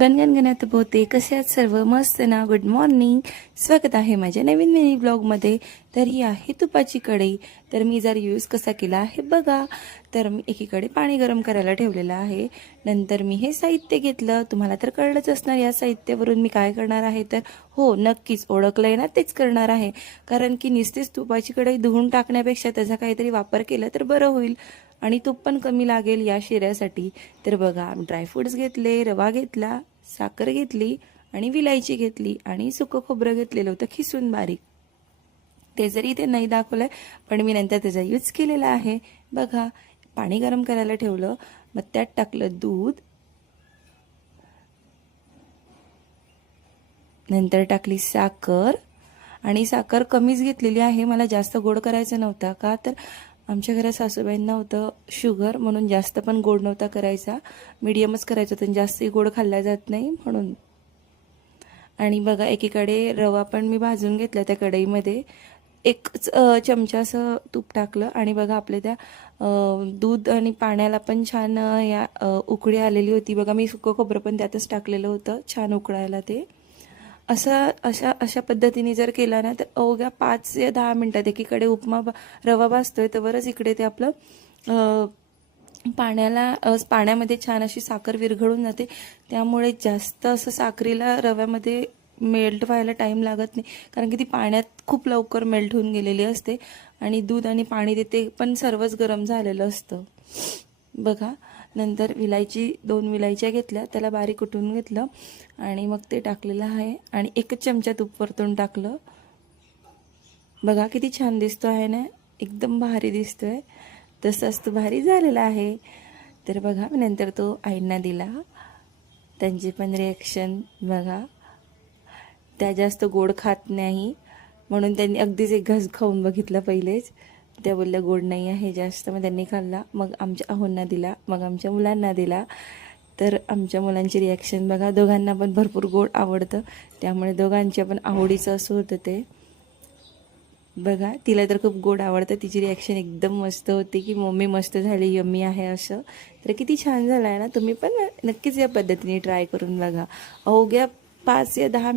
गणगणगणत बोते कसे आहात सर्व? मस्त ना? Good morning. स्वागत आहे माझ्या नवीन मिनी ब्लॉगमध्ये. तर ही आहे तुपाची कढई. तर मी जर यूज कसा केला आहे बघा. तर मी एकीकडे पाणी गरम करायला ठेवलेलं आहे. नंतर मी हे साहित्य घेतलं. तुम्हाला तर कळलंच असणार या साहित्यावरून मी काय करणार आहे. तर हो, नक्कीच ओळखलंय ना, तेच करणार आहे. कारण की नुसतीच तुपाची कढई धुवून टाकण्यापेक्षा त्याचा काहीतरी वापर केला तर बरं होईल आणि तूप पण कमी लागेल या शिऱ्यासाठी. तर बघा, ड्रायफ्रूट्स घेतले, रवा घेतला, साखर घेतली आणि विलायची घेतली आणि सुकं खोबरं घेतलेलं होतं खिसून बारीक. ते जरी इथे नाही दाखवलंय पण मी नंतर त्याचा यूज केलेला आहे. बघा, पाणी गरम करायला ठेवलं, मग त्यात टाकलं दूध, नंतर टाकली साखर आणि साखर कमीच घेतलेली आहे. मला जास्त गोड करायचं नव्हता, का तर आमच्या घरात सासूबाईंना होतं शुगर, म्हणून जास्त पण गोड नव्हता करायचा, मीडियमच करायचं होतं. जास्तही गोड खाल्ला जात नाही म्हणून. आणि बघा, एकीकडे रवा पण मी भाजून घेतला त्या कढईमध्ये. एक चमचा असं तूप टाकलं आणि बघा आपल्या त्या दूध आणि पाण्याला पण छान उकळी आलेली होती. बघा, मी सुकं खोबरं पण त्यातच टाकलेलं होतं छान उकळायला ते. अशा पद्धतीने जर केला ना, तर अवघ्या 5 ते 10 मिनटात एकीकडे रवा भाजतोय तवरच इकडे ते आपलं पाण्यामध्ये छान अशी साखर विरघळून जाते. त्यामुळे जास्त असं साखरेला रव्यामध्ये मेल्ट व्हायला टाईम लागत नाही, कारण की ती पाण्यात खूप लवकर मेल्ट होऊन गेलेली असते आणि दूध आणि पाणी ते पण सर्वच गरम झालेलं असतं. बघा, नंतर 2 विलायच्या घेतल्या, त्याला बारीक कुटून घेतलं आणि मग ते टाकलेलं आहे आणि 1 चमचा तूप वरतून टाकलं. बघा किती छान दिसतो आहे ना, एकदम भारी दिसतोय. तसाच तो भारी झालेला आहे. तर बघा, नंतर तो आईंना दिला. त्यांची पण रिॲक्शन बघा. त्या जास्त गोड खात नाही, म्हणून त्यांनी अगदीच एक घास खाऊन बघितला पहिलेच. त्या बोलल्या गोड नाही आहे जास्त, मग त्यांनी खाल्ला. मग आमच्या आहोंना दिला, मग आमच्या मुलांना दिला. तर आमच्या मुलांची रिॲक्शन बघा, दोघांना पण भरपूर गोड आवडतं, त्यामुळे दोघांच्या पण आवडीचं असं होतं ते. बघा, तिला तर खूप गोड आवडतं. तिची रिॲक्शन एकदम मस्त होती की मम्मी मस्त झाली, यम्मी आहे असं. तर किती छान झालं आहे ना. तुम्ही पण नक्कीच या पद्धतीने ट्राय करून बघा. अवघ्या 5 या 10 मिनिट